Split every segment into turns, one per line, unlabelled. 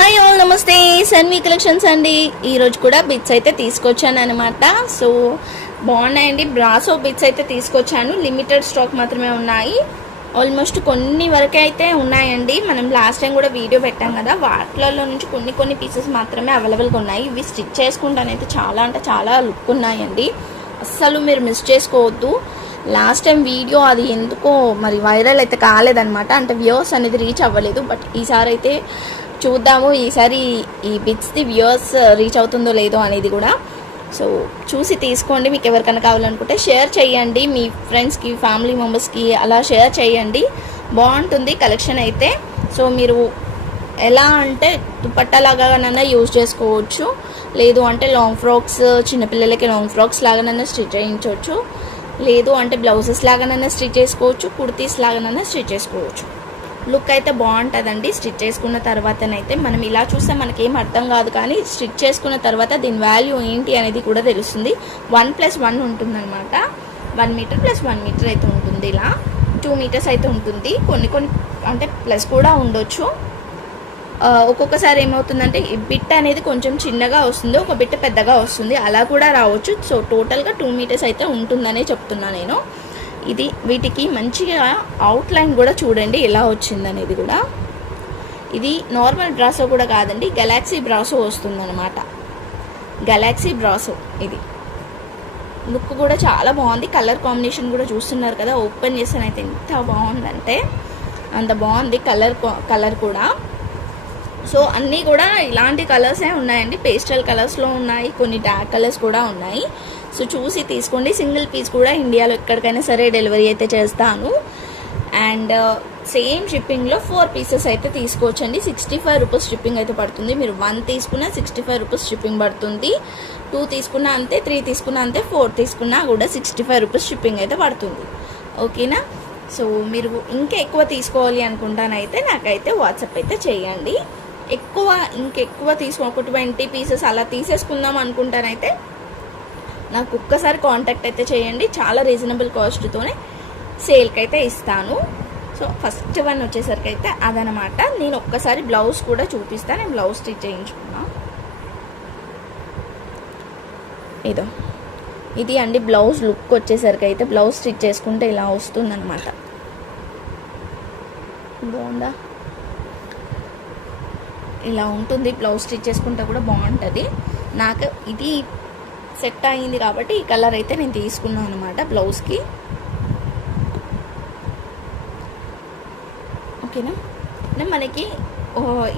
Hi all నమస్తే. Sanvi collections అండి. ఈరోజు కూడా బిట్స్ అయితే తీసుకొచ్చాను అనమాట సో బాగున్నాయండి. బ్రాసో బిట్స్ అయితే తీసుకొచ్చాను. లిమిటెడ్ స్టాక్ మాత్రమే ఉన్నాయి. ఆల్మోస్ట్ కొన్ని వరకే అయితే ఉన్నాయండి. మనం లాస్ట్ టైం కూడా వీడియో పెట్టాం కదా. వాటిలలో నుంచి కొన్ని కొన్ని పీసెస్ మాత్రమే అవైలబుల్గా ఉన్నాయి. ఇవి స్టిచ్ చేసుకుంటానైతే చాలా అంటే చాలా లుక్ ఉన్నాయండి. అస్సలు మీరు మిస్ చేసుకోవద్దు. లాస్ట్ టైం వీడియో అది ఎందుకో మరి వైరల్ అయితే కాలేదన్నమాట. అంటే వ్యూస్ అనేది రీచ్ అవ్వలేదు. బట్ ఈసారి అయితే చూద్దాము. ఈసారి ఈ బిట్స్ది వ్యూవర్స్ రీచ్ అవుతుందో లేదో అనేది కూడా. సో చూసి తీసుకోండి. మీకు ఎవరికైనా కావాలనుకుంటే షేర్ చేయండి. మీ ఫ్రెండ్స్కి ఫ్యామిలీ మెంబర్స్కి అలా షేర్ చేయండి. బాగుంటుంది కలెక్షన్ అయితే. సో మీరు ఎలా అంటే దుపట్టాలాగానైనా యూజ్ చేసుకోవచ్చు. లేదు అంటే లాంగ్ ఫ్రాక్స్ చిన్నపిల్లలకి లాంగ్ ఫ్రాక్స్ లాగానైనా స్టిచ్ చేయించవచ్చు. లేదు అంటే బ్లౌజెస్ లాగానైనా స్టిచ్ చేసుకోవచ్చు. కుర్తీస్ లాగానైనా స్టిచ్ చేసుకోవచ్చు. లుక్ అయితే బాగుంటుందండి. స్టిచ్ చేసుకున్న తర్వాతనైతే మనం ఇలా చూస్తే మనకేం అర్థం కాదు కానీ స్టిచ్ చేసుకున్న తర్వాత దీని వాల్యూ ఏంటి అనేది కూడా తెలుస్తుంది. వన్ ప్లస్ వన్ ఉంటుందన్నమాట. One metre plus one metre అయితే ఉంటుంది ఇలా. టూ మీటర్స్ అయితే ఉంటుంది. కొన్ని కొన్ని అంటే ప్లస్ కూడా ఉండొచ్చు. ఒక్కొక్కసారి ఏమవుతుందంటే ఈ బిట్ అనేది కొంచెం చిన్నగా వస్తుంది ఒక బిట్ పెద్దగా వస్తుంది. అలా కూడా రావచ్చు. సో టోటల్గా టూ మీటర్స్ అయితే ఉంటుందనే చెప్తున్నా నేను. ఇది వీటికి మంచిగా అవుట్లైన్ కూడా చూడండి ఎలా వచ్చిందనేది కూడా. ఇది నార్మల్ బ్రాసో కూడా కాదండి గెలాక్సీ బ్రాసో వస్తుందన్నమాట. గెలాక్సీ బ్రాసో ఇది. లుక్ కూడా చాలా బాగుంది కలర్ కాంబినేషన్ కూడా చూస్తున్నారు కదా ఓపెన్ చేసానైతే ఎంత బాగుందంటే అంత బాగుంది కలర్ కలర్ కూడా. సో అన్నీ కూడా ఇలాంటి కలర్సే ఉన్నాయండి పేస్టల్ కలర్స్లో ఉన్నాయి కొన్ని డార్క్ కలర్స్ కూడా ఉన్నాయి. సో చూసి తీసుకోండి. సింగిల్ పీస్ కూడా ఇండియాలో ఎక్కడికైనా సరే డెలివరీ అయితే చేస్తాను. అండ్ uh, సేమ్ షిప్పింగ్లో ఫోర్ పీసెస్ అయితే తీసుకోవచ్చండి. సిక్స్టీ ఫైవ్ రూపీస్ షిప్పింగ్ అయితే పడుతుంది. మీరు వన్ తీసుకున్నా సిక్స్టీ ఫైవ్ రూపీస్ షిప్పింగ్ పడుతుంది. టూ తీసుకున్నా అంతే త్రీ తీసుకున్నా అంతే ఫోర్ తీసుకున్నా కూడా సిక్స్టీ ఫైవ్ రూపీస్ షిప్పింగ్ అయితే పడుతుంది. ఓకేనా? సో మీరు ఇంకా ఎక్కువ తీసుకోవాలి అనుకుంటానైతే నాకైతే వాట్సాప్ అయితే చేయండి. ఎక్కువ ఇంకెక్కువ తీసుకో ఒక ట్వంటీ పీసెస్ అలా తీసేసుకుందాం అనుకుంటానైతే నాకు ఒక్కసారి కాంటాక్ట్ అయితే చేయండి. చాలా రీజనబుల్ కాస్ట్తోనే సేల్కి అయితే ఇస్తాను. సో ఫస్ట్ వన్ వచ్చేసరికి అయితే అదనమాట. నేను ఒక్కసారి బ్లౌజ్ కూడా చూపిస్తాను నేను బ్లౌజ్ స్టిచ్ చేయించుకున్నా. ఇదో. ఇది అండి బ్లౌజ్ లుక్ వచ్చేసరికి అయితే బ్లౌజ్ స్టిచ్ చేసుకుంటే ఇలా వస్తుందన్నమాట. బాగుందా? ఇలా ఉంటుంది. బ్లౌజ్ స్టిచ్ చేసుకుంటే కూడా బాగుంటుంది. నాకు ఇది సెట్ అయింది కాబట్టి ఈ కలర్ అయితే నేను తీసుకున్నాను అనమాట బ్లౌజ్కి. ఓకేనా? అంటే మనకి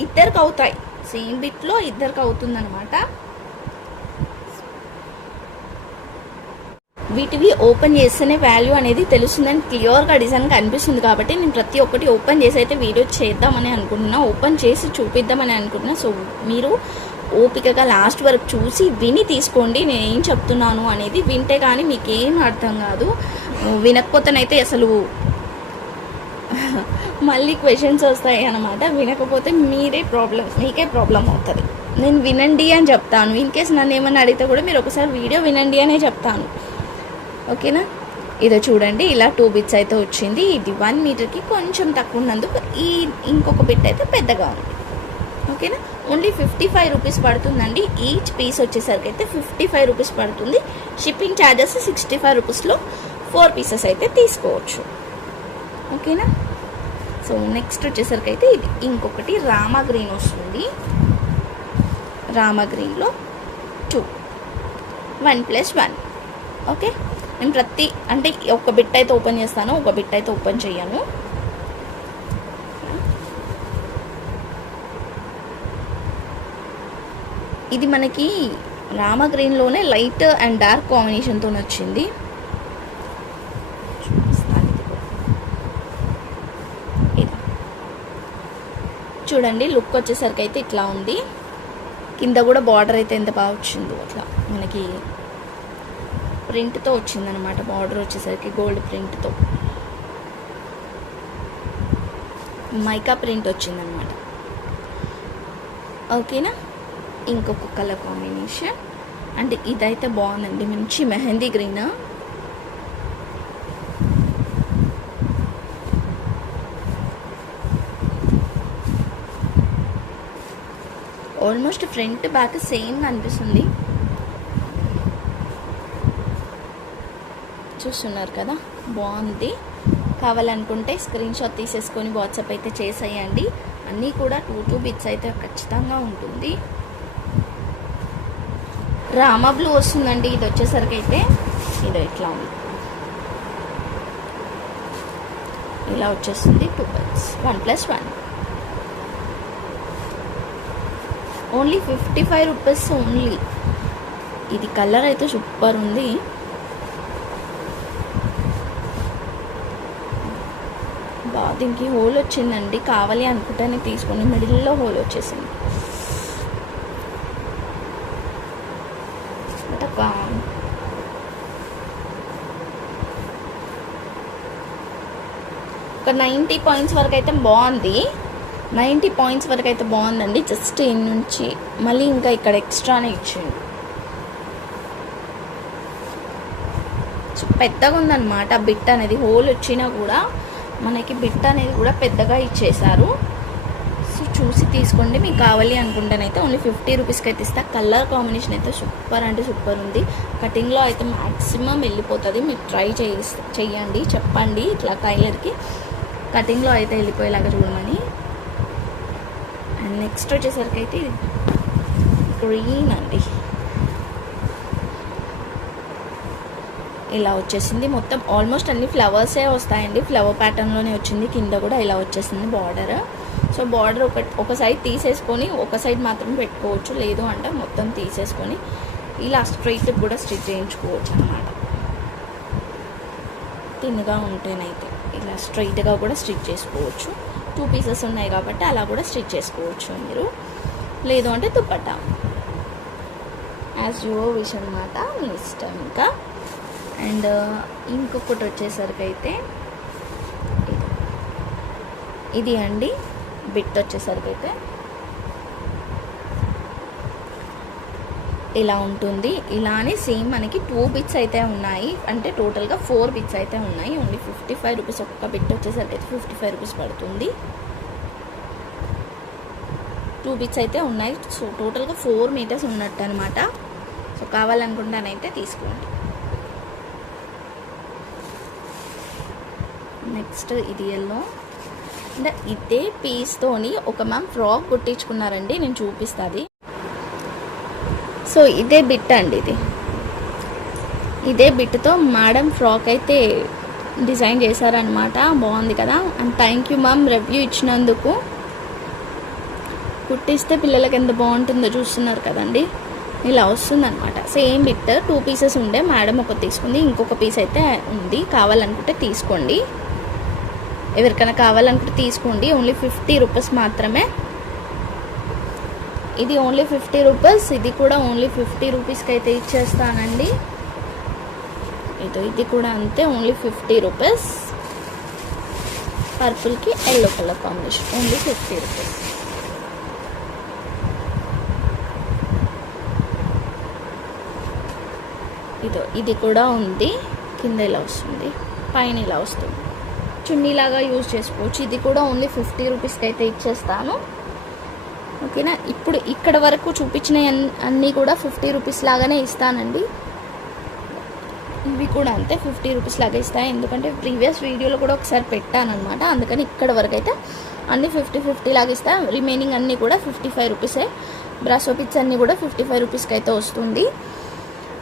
ఇద్దరికి అవుతాయి సేమ్ బిట్లో ఇద్దరికి అవుతుందనమాట వీటివి ఓపెన్ చేస్తేనే వాల్యూ అనేది తెలుస్తుందని క్లియర్గా డిజైన్ కనిపిస్తుంది కాబట్టి నేను ప్రతి ఒక్కటి ఓపెన్ చేసి అయితే వీడియో చేద్దామని అనుకుంటున్నా. ఓపెన్ చేసి చూపిద్దామని అనుకుంటున్నా. సో మీరు ఓపికగా లాస్ట్ వరకు చూసి విని తీసుకోండి నేను ఏం చెప్తున్నాను అనేది వింటే కానీ మీకు ఏం అర్థం కాదు. వినకపోతేనైతే అసలు మళ్ళీ క్వశ్చన్స్ వస్తాయి అనమాట వినకపోతే మీరే ప్రాబ్లం మీకే ప్రాబ్లం అవుతుంది. నేను వినండి అని చెప్తాను. ఇన్ కేస్ నన్ను ఏమన్నా అడిగితే కూడా మీరు ఒకసారి వీడియో వినండి అనే చెప్తాను. ఓకేనా? ఇదో చూడండి ఇలా టూ బిట్స్ అయితే వచ్చింది. ఇది వన్ మీటర్కి కొంచెం తక్కువ ఉన్నందుకు ఈ ఇంకొక బిట్ అయితే పెద్దగా ఉంది. ఓకేనా? ఓన్లీ ఫిఫ్టీ ఫైవ్ రూపీస్ పడుతుందండి. ఈచ్ పీస్ వచ్చేసరికి అయితే ఫిఫ్టీ ఫైవ్ రూపీస్ పడుతుంది. షిప్పింగ్ ఛార్జెస్ సిక్స్టీ ఫైవ్ రూపీస్లో ఫోర్ పీసెస్ అయితే తీసుకోవచ్చు. ఓకేనా? సో నెక్స్ట్ వచ్చేసరికి అయితే ఇది. ఇంకొకటి రామా గ్రీన్ వస్తుంది. రామా గ్రీన్లో two one plus one okay నేను ప్రతి అంటే ఒక బిట్ అయితే ఓపెన్ చేస్తాను ఒక బిట్ అయితే ఓపెన్ చేయను. ఇది మనకి రామ గ్రీన్లోనే లైట్ అండ్ డార్క్ కాంబినేషన్తో వచ్చింది. చూడండి లుక్ వచ్చేసరికి అయితే ఇట్లా ఉంది. కింద కూడా బార్డర్ అయితే ఎంత బాగా వచ్చిందో అట్లా మనకి ప్రింట్తో వచ్చిందనమాట బార్డర్ వచ్చేసరికి గోల్డ్ ప్రింట్తో. మైకా ప్రింట్ వచ్చిందనమాట ఓకేనా? ఇంకొక కలర్ కాంబినేషన్. అండ్ ఇదైతే బాగుందండి మంచి mehndi green. Almost front back same అనిపిస్తుంది. చూస్తున్నారు కదా బాగుంది. కావాలనుకుంటే స్క్రీన్ షాట్ తీసేసుకొని వాట్సాప్ అయితే చేసేయండి. అన్నీ కూడా టూ టూ బిట్స్ అయితే ఖచ్చితంగా ఉంటుంది. రామా బ్లూ వస్తుందండి ఇది వచ్చేసరికి అయితే. ఇది ఇట్లా ఉంది. ఇలా వచ్చేస్తుంది two plus one plus one only fifty five rupees only ఇది కలర్ అయితే సూపర్ ఉంది. బా దీనికి హోల్ వచ్చిందండి. కావాలి అనుకుంటేనే తీసుకొని మిడిల్లో హోల్ వచ్చేసింది బట్ ఒక ఒక నైంటీ పాయింట్స్ వరకు అయితే బాగుంది. నైంటీ పాయింట్స్ వరకు అయితే బాగుందండి. జస్ట్ ఇన్ నుంచి మళ్ళీ ఇంకా ఇక్కడ ఎక్స్ట్రానే ఇచ్చిండు సో పెద్దగా ఉందన్నమాట బిట్ అనేది. హోల్ వచ్చినా కూడా మనకి బిట్ అనేది కూడా పెద్దగా ఇచ్చేసారు సో చూసి తీసుకోండి. మీకు కావాలి అనుకుంటేనైతే ఓన్లీ ఫిఫ్టీ రూపీస్కి అయితే ఇస్తా. కలర్ కాంబినేషన్ అయితే సూపర్ అంటే సూపర్ ఉంది. కటింగ్లో అయితే మ్యాక్సిమం వెళ్ళిపోతుంది. మీరు ట్రై చేయండి. చెప్పండి. ఇట్లా టైలర్కి కటింగ్లో అయితే వెళ్ళిపోయేలాగా చూడమని. అండ్ నెక్స్ట్ వచ్చేసరికి అయితే గ్రీన్ అండి. ఇలా వచ్చేసింది. మొత్తం ఆల్మోస్ట్ అన్ని ఫ్లవర్సే వస్తాయండి. ఫ్లవర్ ప్యాటర్న్లోనే వచ్చింది. కింద కూడా ఇలా వచ్చేసింది బార్డర్. సో బార్డర్ ఒక ఒక సైడ్ తీసేసుకొని ఒక సైడ్ మాత్రం పెట్టుకోవచ్చు. లేదు అంటే మొత్తం తీసేసుకొని ఇలా స్ట్రైట్ కూడా స్టిచ్ చేయించుకోవచ్చు అనమాట తిన్నగా ఉంటేనైతే. ఇలా స్ట్రైట్గా కూడా స్టిచ్ చేసుకోవచ్చు. టూ పీసెస్ ఉన్నాయి కాబట్టి అలా కూడా స్టిచ్ చేసుకోవచ్చు మీరు. లేదు అంటే దుప్పట్టా. యాజ్ యువర్ విష్ అనమాట మీ ఇష్టం ఇంకా అండ్ ఇంకొకటి వచ్చేసరికి అయితే ఇది. అండి. బిట్ వచ్చేసరికి అయితే ఇలా ఉంటుంది. ఇలానే సేమ్ మనకి టూ బిట్స్ అయితే ఉన్నాయి. అంటే టోటల్గా ఫోర్ బిట్స్ అయితే ఉన్నాయి. ఓన్లీ ఫిఫ్టీ ఫైవ్ రూపీస్ ఒక్క బిట్ వచ్చేసరికి అయితే ఫిఫ్టీ ఫైవ్ రూపీస్ పడుతుంది. టూ బిట్స్ అయితే ఉన్నాయి. సో టోటల్గా ఫోర్ మీటర్స్ ఉన్నట్టు అనమాట సో కావాలనుకుంటానైతే తీసుకోండి. నెక్స్ట్ ఇది ఎల్లో అంటే ఇదే పీస్తోని ఒక మ్యామ్ ఫ్రాక్ కుట్టించుకున్నారండి. నేను చూపిస్తుంది సో ఇదే బిట్ అండి ఇది. ఇదే బిట్తో మేడం ఫ్రాక్ అయితే డిజైన్ చేశారనమాట బాగుంది కదా? And thank you ma'am review ఇచ్చినందుకు. కుట్టిస్తే పిల్లలకి ఎంత బాగుంటుందో చూస్తున్నారు కదండి. ఇలా వస్తుందనమాట సేమ్ బిట్ టూ పీసెస్ ఉండే. మేడం ఒకటి తీసుకుంది ఇంకొక పీస్ అయితే ఉంది. కావాలనుకుంటే తీసుకోండి. ఎవరికైనా కావాలనుకుంటే తీసుకోండి. ఓన్లీ ఫిఫ్టీ రూపీస్ మాత్రమే ఇది ఓన్లీ ఫిఫ్టీ రూపీస్ ఇది కూడా ఓన్లీ ఫిఫ్టీ రూపీస్కి అయితే ఇచ్చేస్తానండి. ఇది ఇది కూడా అంతే only fifty rupees పర్పుల్కి yellow colour combination only fifty rupees ఇదో ఇది కూడా ఉంది కింద ఇలా వస్తుంది పైన ఇలా వస్తుంది. చున్నీలాగా యూజ్ చేసుకోవచ్చు ఇది కూడా ఓన్లీ ఫిఫ్టీ రూపీస్కి అయితే ఇచ్చేస్తాను. ఓకేనా ఇప్పుడు ఇక్కడ వరకు చూపించిన అన్నీ కూడా ఫిఫ్టీ రూపీస్ లాగానే ఇస్తానండి. ఇవి కూడా అంతే ఫిఫ్టీ రూపీస్ లాగా ఇస్తాయి. ఎందుకంటే ప్రీవియస్ వీడియోలో కూడా ఒకసారి పెట్టానమాట అందుకని ఇక్కడ వరకు అయితే అన్ని ఫిఫ్టీ ఫిఫ్టీ లాగా ఇస్తా. రిమైనింగ్ అన్నీ కూడా ఫిఫ్టీ ఫైవ్ రూపీసే. బ్రష్ పిక్స్ అన్నీ కూడా ఫిఫ్టీ ఫైవ్ రూపీస్కి అయితే వస్తుంది.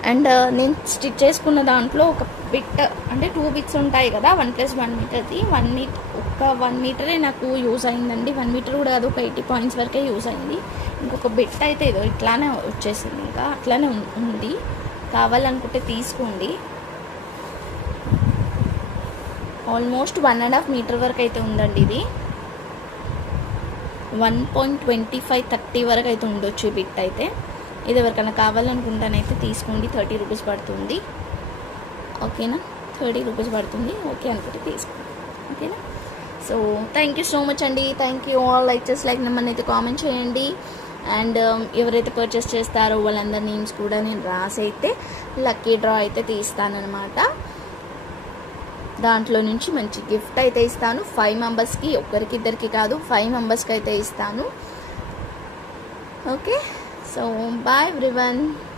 అండ్ నేను స్టిచ్ చేసుకున్న దాంట్లో ఒక బిట్ అంటే టూ బిట్స్ ఉంటాయి కదా వన్ ప్లస్ వన్ మీటర్ది వన్ మీట్ ఒక వన్ మీటరే నాకు యూజ్ అయిందండి. వన్ మీటర్ కూడా కాదు ఒక ఎయిటీ పాయింట్స్ వరకే యూజ్ అయింది. ఇంకొక బిట్ అయితే ఏదో ఇట్లానే వచ్చేసింది ఇంకా అట్లానే ఉం- ఉంది. కావాలనుకుంటే తీసుకోండి. Almost one and half metre వరకు అయితే ఉందండి ఇది. One point twenty five thirty వరకు అయితే ఉండొచ్చు ఈ బిట్ అయితే. ఇది ఎవరికైనా కావాలనుకుంటానైతే తీసుకోండి. థర్టీ రూపీస్ పడుతుంది. ఓకేనా? థర్టీ రూపీస్ పడుతుంది. ఓకే అనుకుంటే తీసుకోండి. ఓకేనా? So thank you so much అండి. థ్యాంక్ యూ ఆల్ లైక్ చేసి లైక్ నెంబర్ అయితే కామెంట్ చేయండి. అండ్ um, ఎవరైతే పర్చేస్ చేస్తారో వాళ్ళందరి నేమ్స్ కూడా నేను రాసి అయితే లక్కీ డ్రా అయితే తీస్తానమాట దాంట్లో నుంచి మంచి గిఫ్ట్ అయితే ఇస్తాను. ఫైవ్ మెంబర్స్కి ఒక్కరికి ఇద్దరికి కాదు ఫైవ్ మెంబర్స్కి అయితే ఇస్తాను. ఓకే? so bye everyone.